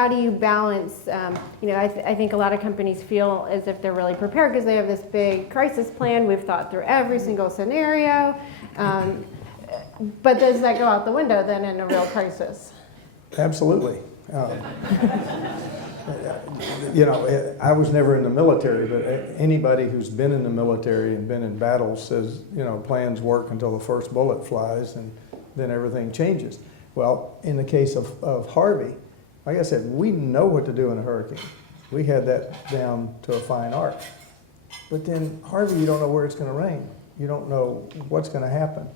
how do you balance, you know, I think a lot of companies feel as if they're really prepared because they have this big crisis plan. We've thought through every single scenario. But does that go out the window then in a real crisis? Absolutely. You know, I was never in the military, but anybody who's been in the military and been in battles says, you know, plans work until the first bullet flies and then everything changes. Well, in the case of Harvey, like I said, we know what to do in a hurricane. We had that down to a fine art. But then Harvey, you don't know where it's going to rain. You don't know what's going to happen.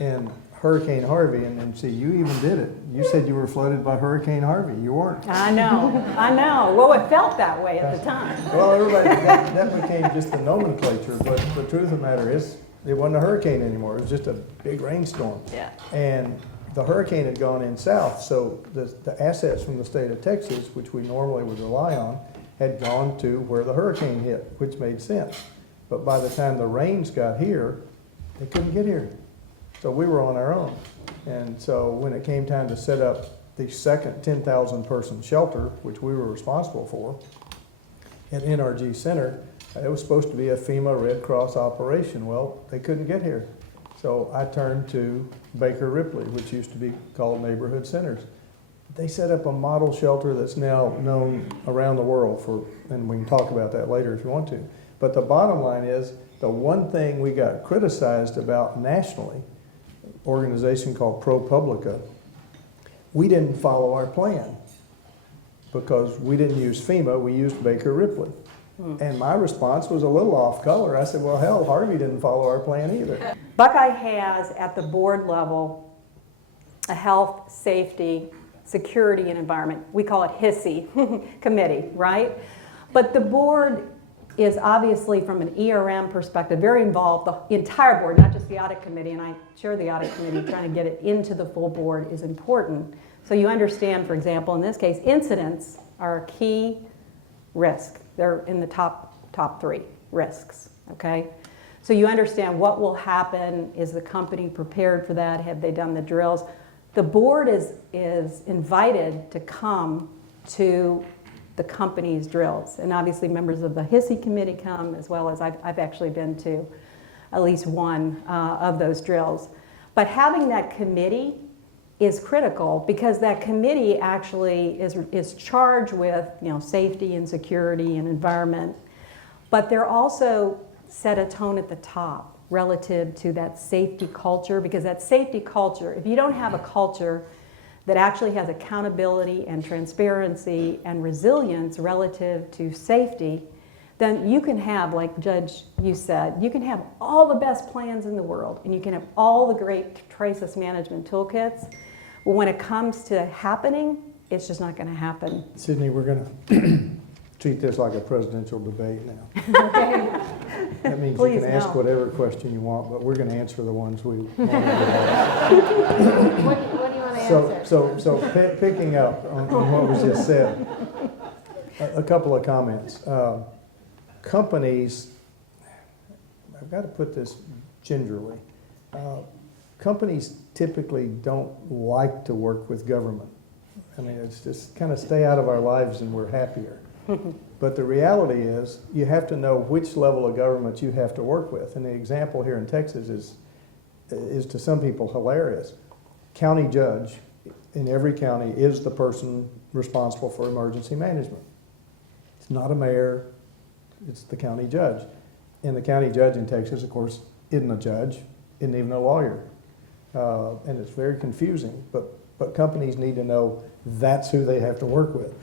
And Hurricane Harvey, and see, you even did it. You said you were flooded by Hurricane Harvey. You weren't. I know, I know. Well, it felt that way at the time. Well, everybody, that became just the nomenclature, but the truth of the matter is, it wasn't a hurricane anymore. It was just a big rainstorm. Yeah. And the hurricane had gone in south, so the assets from the state of Texas, which we normally would rely on, had gone to where the hurricane hit, which made sense. But by the time the rains got here, they couldn't get here. So we were on our own. And so when it came time to set up the second 10,000 person shelter, which we were responsible for, at NRG Center, it was supposed to be a FEMA Red Cross operation. Well, they couldn't get here. So I turned to Baker Ripley, which used to be called Neighborhood Centers. They set up a model shelter that's now known around the world for, and we can talk about that later if you want to. But the bottom line is, the one thing we got criticized about nationally, organization called ProPublica, we didn't follow our plan because we didn't use FEMA, we used Baker Ripley. And my response was a little off color. I said, well, hell, Harvey didn't follow our plan either. Buckeye has, at the board level, a health, safety, security, and environment. We call it HISSE committee, right? But the board is obviously, from an ERM perspective, very involved. The entire board, not just the audit committee, and I chair the audit committee, trying to get it into the full board is important. So you understand, for example, in this case, incidents are a key risk. They're in the top three risks, okay? So you understand what will happen. Is the company prepared for that? Have they done the drills? The board is invited to come to the company's drills. And obviously members of the HISSE committee come, as well as I've actually been to at least one of those drills. But having that committee is critical because that committee actually is charged with, you know, safety and security and environment. But they're also set a tone at the top relative to that safety culture, because that safety culture, if you don't have a culture that actually has accountability and transparency and resilience relative to safety, then you can have, like Judge, you said, you can have all the best plans in the world and you can have all the great crisis management toolkits, but when it comes to happening, it's just not going to happen. Sydney, we're going to treat this like a presidential debate now. Okay. That means Please, you can ask no. whatever question you want, but we're going to answer the ones we want to ask. What do you want to answer? So picking up on what was just said, a couple of comments. Companies, I've got to put this gingerly, companies typically don't like to work with government. I mean, it's just kind of stay out of our lives and we're happier. But the reality is you have to know which level of government you have to work with. And the example here in Texas is to some people hilarious. County judge in every county is the person responsible for emergency management. It's not a mayor, it's the county judge. And the county judge in Texas, of course, isn't a judge, isn't even a lawyer. And it's very confusing, but companies need to know that's who they have to work with.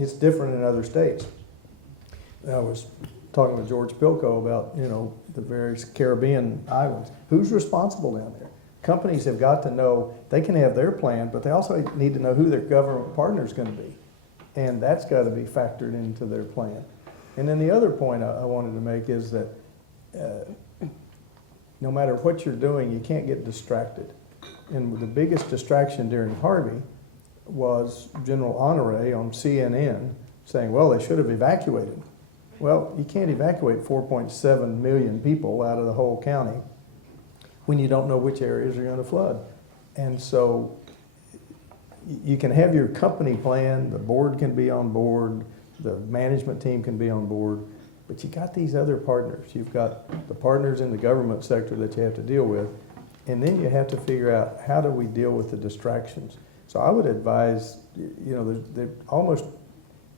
It's different in other states. I was talking with George Pilko about, you know, the various Caribbean islands. Who's responsible down there? Companies have got to know, they can have their plan, but they also need to know who their government partner is going to be. And that's got to be factored into their plan. And then the other point I wanted to make is that no matter what you're doing, you can't get distracted. And the biggest distraction during Harvey was General Honore on CNN saying, well, they should have evacuated. Well, you can't evacuate 4.7 million people out of the whole county when you don't know which areas are going to flood. And so you can have your company plan, the board can be on board, the management team can be on board, but you got these other partners. You've got the partners in the government sector that you have to deal with, and then you have to figure out how do we deal with the distractions. So I would advise, you know, there almost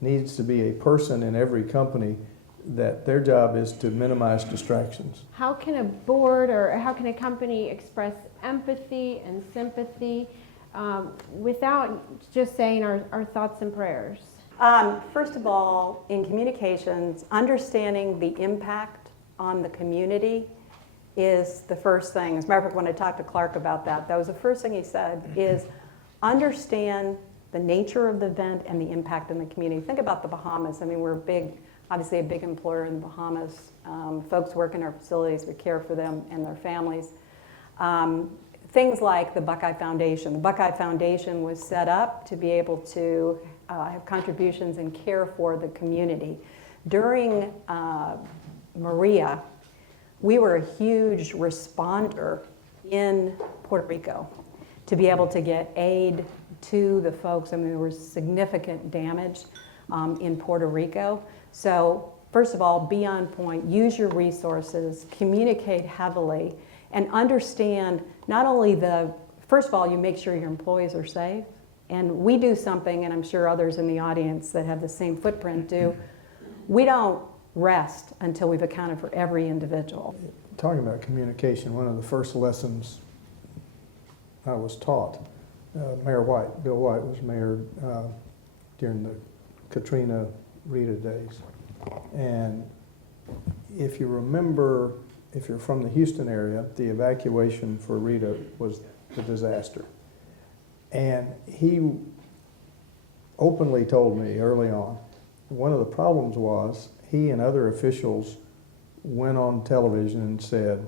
needs to be a person in every company that their job is to minimize distractions. How can a board or how can a company express empathy and sympathy without just saying our thoughts and prayers? First of all, in communications, understanding the impact on the community is the first thing. As a matter of fact, when I talked to Clark about that, that was the first thing he said, is understand the nature of the event and the impact in the community. Think about the Bahamas. I mean, we're obviously a big employer in the Bahamas. Folks work in our facilities, we care for them and their families. Things like the Buckeye Foundation. The Buckeye Foundation was set up to be able to have contributions and care for the community. During Maria, we were a huge responder in Puerto Rico to be able to get aid to the folks. I mean, there was significant damage in Puerto Rico. So first of all, be on point, use your resources, communicate heavily, and understand not only first of all, you make sure your employees are safe, and we do something, and I'm sure others in the audience that have the same footprint do, we don't rest until we've accounted for every individual. Talking about communication, one of the first lessons I was taught, Mayor White, Bill White was mayor during the Katrina Rita days. And if you remember, if you're from the Houston area, the evacuation for Rita was the disaster. And he openly told me early on, one of the problems was he and other officials went on television and said,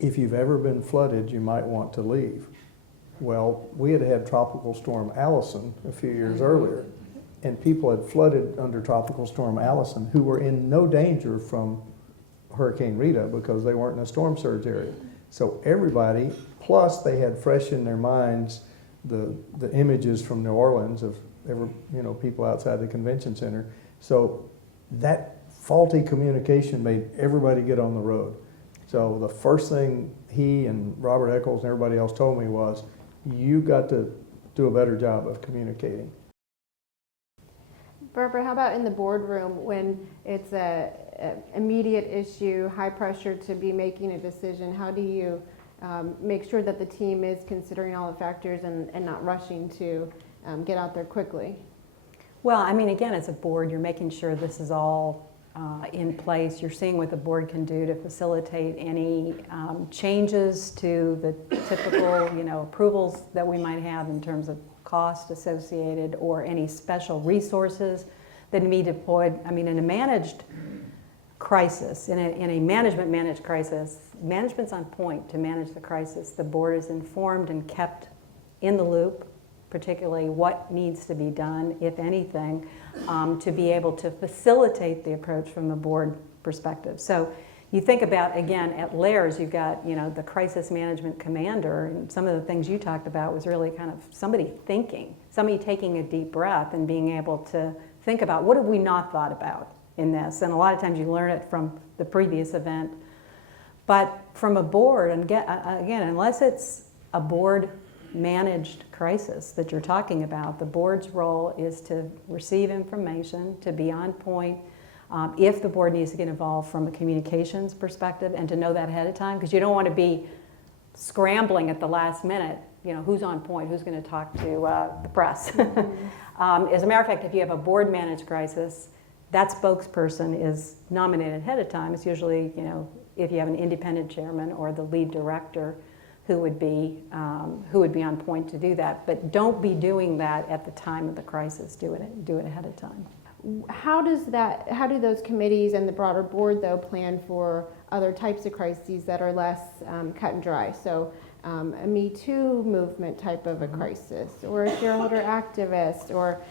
if you've ever been flooded, you might want to leave. Well, we had had Tropical Storm Allison a few years earlier, and people had flooded under Tropical Storm Allison who were in no danger from Hurricane Rita because they weren't in a storm surge area. So everybody, plus they had fresh in their minds the images from New Orleans of people outside the convention center. So that faulty communication made everybody get on the road. So the first thing he and Robert Eccles and everybody else told me was, you got to do a better job of communicating. Barbara, how about in the boardroom when it's a immediate issue, high pressure to be making a decision? How do you make sure that the team is considering all the factors and not rushing to get out there quickly? Well, I mean, again, as a board, you're making sure this is all in place. You're seeing what the board can do to facilitate any changes to the typical, approvals that we might have in terms of cost associated or any special resources that need to be deployed. I mean, in a managed crisis, in a managed crisis, management's on point to manage the crisis. The board is informed and kept in the loop, particularly what needs to be done, if anything, to be able to facilitate the approach from the board perspective. So you think about, again, at layers, you've got, the crisis management commander, and some of the things you talked about was really kind of somebody thinking, somebody taking a deep breath and being able to think about, what have we not thought about in this? And a lot of times you learn it from the previous event. But from a board, and again, unless it's a board managed crisis that you're talking about, the board's role is to receive information, to be on point, if the board needs to get involved from a communications perspective, and to know that ahead of time, because you don't want to be scrambling at the last minute, who's on point, who's going to talk to the press. As a matter of fact, if you have a board managed crisis, that spokesperson is nominated ahead of time. It's usually, if you have an independent chairman or the lead director who would be on point to do that. But don't be doing that at the time of the crisis. Do it ahead of time. How do those committees and the broader board, though, plan for other types of crises that are less cut and dry? So a Me Too movement type of a crisis, or a shareholder activist, or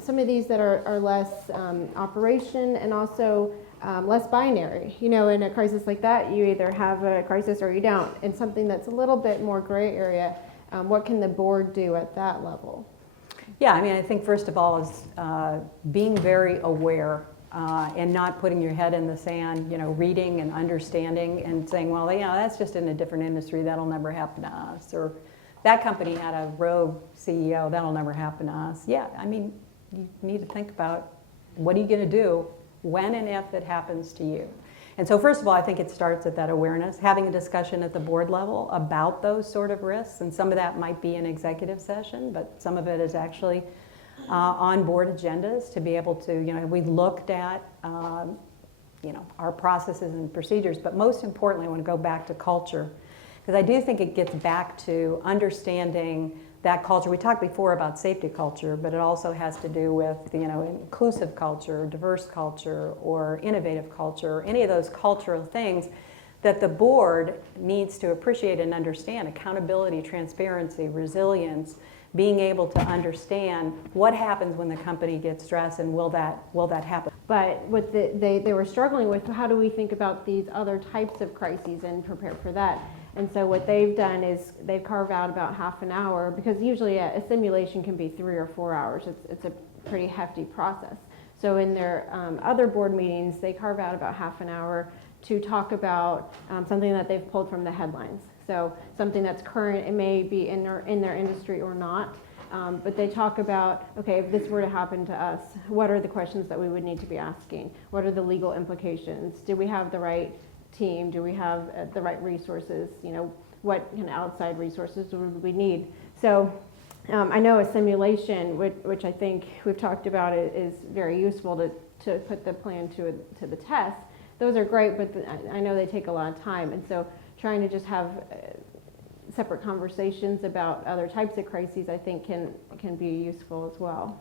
some of these that are less operation and also less binary. In a crisis like that, you either have a crisis or you don't. And something that's a little bit more gray area, What can the board do at that level? Yeah, I mean, I think first of all is being very aware and not putting your head in the sand, reading and understanding and saying, well, that's just in a different industry, that'll never happen to us. Or that company had a rogue CEO, that'll never happen to us. Yeah, I mean, you need to think about what are you going to do when and if it happens to you. And so first of all, I think it starts at that awareness, having a discussion at the board level about those sort of risks. And some of that might be an executive session, but some of it is actually on board agendas to be able to, we looked at, our processes and procedures. But most importantly, I want to go back to culture, because I do think it gets back to understanding that culture. We talked before about safety culture, but it also has to do with, inclusive culture, diverse culture, or innovative culture, or any of those cultural things that the board needs to appreciate and understand. Accountability, transparency, resilience, being able to understand what happens when the company gets stressed and will that happen. But what they were struggling with, how do we think about these other types of crises and prepare for that? And so what they've done is they've carved out about half an hour, because usually a simulation can be 3 or 4 hours. It's a pretty hefty process. So in their other board meetings, they carve out about half an hour to talk about something that they've pulled from the headlines. So something that's current, it may be in their industry or not, but they talk about, okay, if this were to happen to us, what are the questions that we would need to be asking? What are the legal implications? Do we have the right team? Do we have the right resources? What kind of outside resources would we need? So I know a simulation, which I think we've talked about, is very useful to put the plan to the test. Those are great, but I know they take a lot of time. And so trying to just have separate conversations about other types of crises, I think can be useful as well.